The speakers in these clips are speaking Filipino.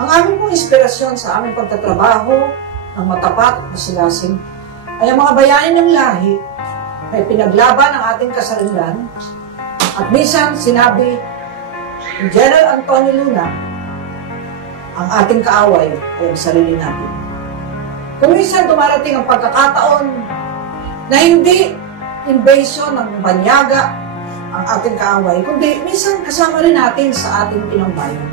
Ang aming pong inspirasyon sa aming pagtatrabaho ng matapat at masigasig ay ang mga bayani ng lahi ay pinaglaban ang ating kasarinlan at minsan sinabi ni General Antonio Luna, ang ating kaaway ay ang sarili natin. Kung minsan dumarating ang pagkakataon na hindi invasion ng banyaga ang ating kaaway, kundi minsan kasama rin natin sa ating pinangbayan.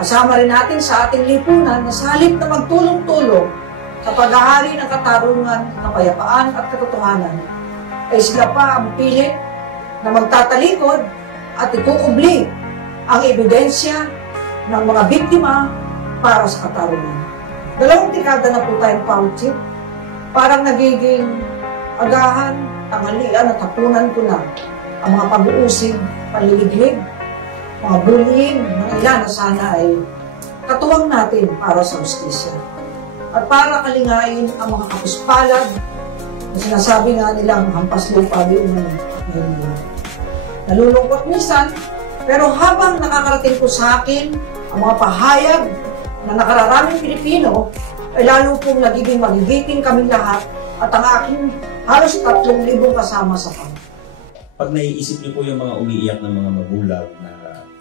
Kasama rin natin sa ating lipunan na sa halip na magtulong-tulong sa paghahari ng katarungan, kapayapaan at katotohanan, ay sila pa ang pilit na magtatalikod at ikukubli ang ebidensya ng mga biktima para sa katarungan. 2 dekada na po tayong pauchip, parang nagiging agahan, tanghalian at hapunan ko na ang mga pag-uusig, paliliglig, mga bullying, mga ilan na sana ay katuwang natin para sa justisya. At para kalingain ang mga kapuspalad na sinasabi nga nilang hampas lupa di umano. Nalulungkot minsan, pero habang nakakarating po sa akin ang mga pahayag na nakararaming Pilipino, ay lalo pong nagiging magigiting kami lahat at ang aking halos 3,000 kasama sa pang. Pag naiisip niyo po yung mga umiiyak ng mga magulang na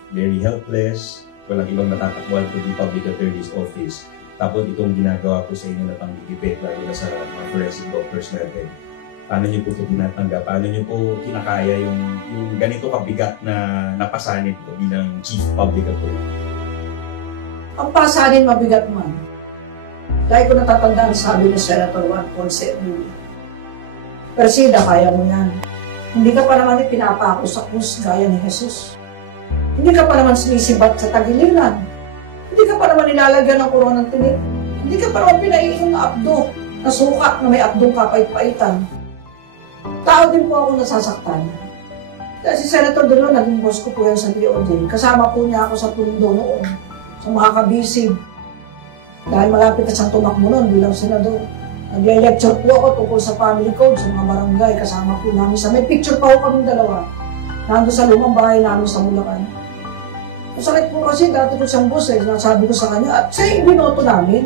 very helpless, walang ibang natatakbuhan kundi public attorney's office, tapos itong ginagawa po sa inyo na pangdidibet, lalo na sa mga forensic doctors natin, paano niyo po ito tinatanggap? Paano niyo po kinakaya yung ganito kabigat na napasanib po bilang chief public attorney? Ang pasanin mabigat man. Dahil ko natatandaan sabi ni Senator Juan Ponce Enrile, Persida, kaya mo yan. Hindi ka pa naman pinapako sa krus gaya ni Jesus. Hindi ka pa naman sinisibat sa tagiliran. Hindi ka pa naman nilalagyan ng koronang tinik. Hindi ka pa naman pinaiinom na abdo, na suka na may abdong kapait-paitan. Tao din po ako nasasaktan. Dahil si Senator Dulo, naging boss ko po yan sa DOJ. Kasama po niya ako sa pundo noon, sa mga kabisig. Dahil malapit na siyang tumakbo noon bilang senador. Nagle-lecture po ako tungkol sa family code sa mga barangay. Kasama po namin sa may picture pa po kaming dalawa. Nandun sa lumang bahay namin sa Bulacan. Masakit po kasi dati ko siyang boss nasabi ko sa kanya at siya yung binoto namin.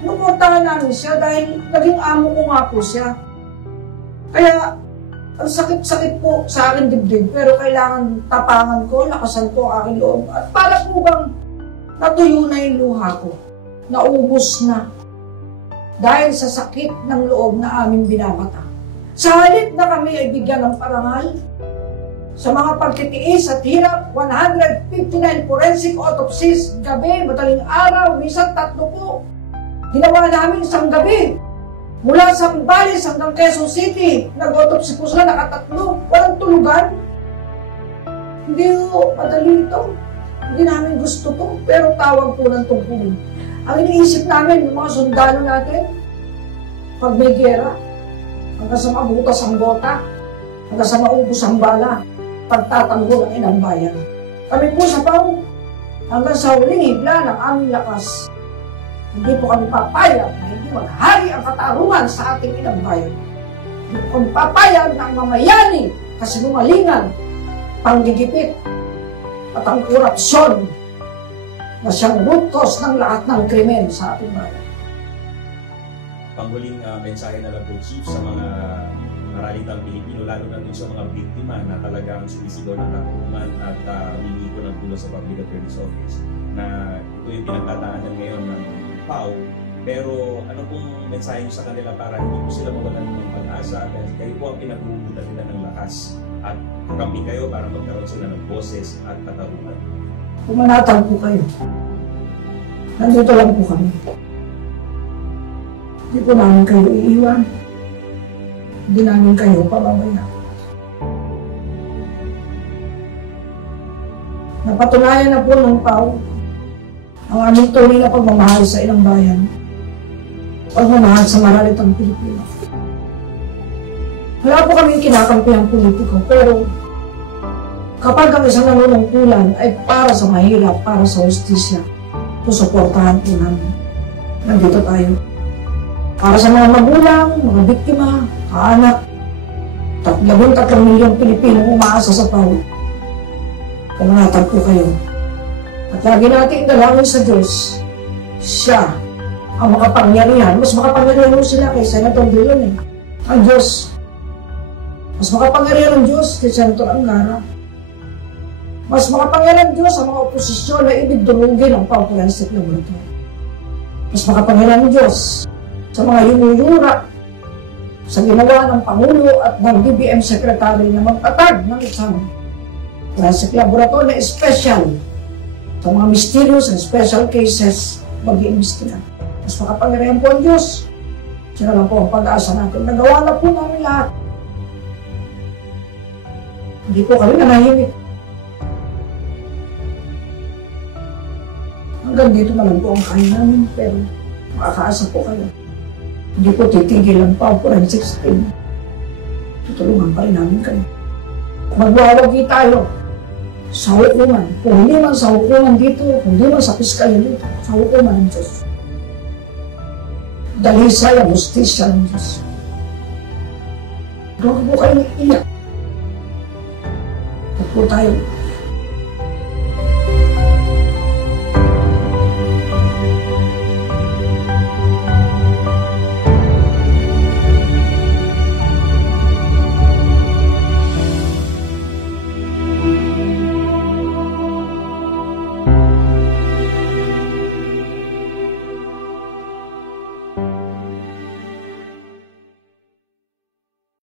Nuportahan namin siya dahil naging amo ko nga po siya. Kaya ang sakit-sakit po sa akin dibdib pero kailangan tapangan ko, lakasan ko ang aking loob. At para po bang natuyo na yung luha ko. Naubos na. Dahil sa sakit ng loob na aming binabata. Sa halip na kami ay bigyan ng parangal, sa mga pagtitiis at hirap, 159 forensic autopsies, gabi, madaling araw, minsan 3 po. Ginawa namin isang gabi. Mula sa Zambales hanggang Quezon City, nag-autopsy po sila, nakatatlo, walang tulugan. Hindi po madali ito. Hindi namin gusto to, pero tawag po ng tungkulin. Ang iniisip namin, yung mga sundalo natin, pag may gera, hanggang sa mabutas ang bota, hanggang sa maubos ang bala, pagtatanggol ang inang bayan. Kami po sa PAW, hanggang sa huling hibla ng aming lakas, hindi po kami papayag na hindi maghari ang katarungan sa ating inang bayan. Hindi po kami papayag na ang mamayani, kasinungalingan, panggigipit, at ang korupsyon na siyang root cause ng lahat ng krimen sa ating bayan. Panghuling mensahe na lang po, Chief, sa mga maralitang Pilipino, lalo na dun sa mga biktima na talagang sumisigaw ng katarungan at humingi ko ng tulong sa Public Attorney's Office na ito yung pinagtataanan ngayon ng PAW. Pero ano pong mensahe nyo sa kanila para hindi po sila mawalan ng pag-asa dahil kayo po ang pinagbubutan nila ng lakas at kakampi kayo para magkaroon sila ng boses at katarungan? Pumanatag po kayo. Nandito lang po kami. Hindi po namin kayo iiwan. Hindi namin kayo pababayaan. Napatunayan na po ng PAW ang aming tunay na pagmamahal sa ilang bayan. Pagmamahal sa maralitang Pilipino. Wala po kami kinakampi ang politiko, pero kapag ang isang nanunungkulan ay para sa mahirap, para sa justisya, susuportahan po namin. Nandito tayo. Para sa mga magulang, mga biktima, kaanak, 13 milyong Pilipinong umaasa sa PAW. Pumanatag po kayo. At lagi natin dalangin sa Diyos, siya ang makapangyarihan. Mas makapangyarihan mo sila kay Senator De Leon eh. Ang Diyos. Mas makapangyarihan ang Diyos kay Senator Angara. Mas makapangyarihan ang Diyos sa mga oposisyon na ibig durugin ang forensic laboratory. Mas makapangyarihan ang Diyos sa mga yumuyura sa ginawa ng Pangulo at ng DBM Secretary na magtatag ng isang forensic laboratory na special sa mga mysterious and special cases mag-iimbestiga. Mas makapangyarihan po ang Diyos. Sila lang po ang pag-asa natin. Nagawa na po namin lahat. Hindi po kami nanahimik. Hanggang dito na lang po ang kaya namin, pero makakaasa po kayo. Hindi po titigilan pa ang forensic team. Tutulungan pa rin namin kayo. Magwawagi tayo sa hukuman. Kung hindi man sa hukuman dito, kung hindi man sa piskalya dito, sa hukuman ng Diyos. Dalisay ang justisya ng Diyos. Huwag po kayo iiyak. Huwag po tayo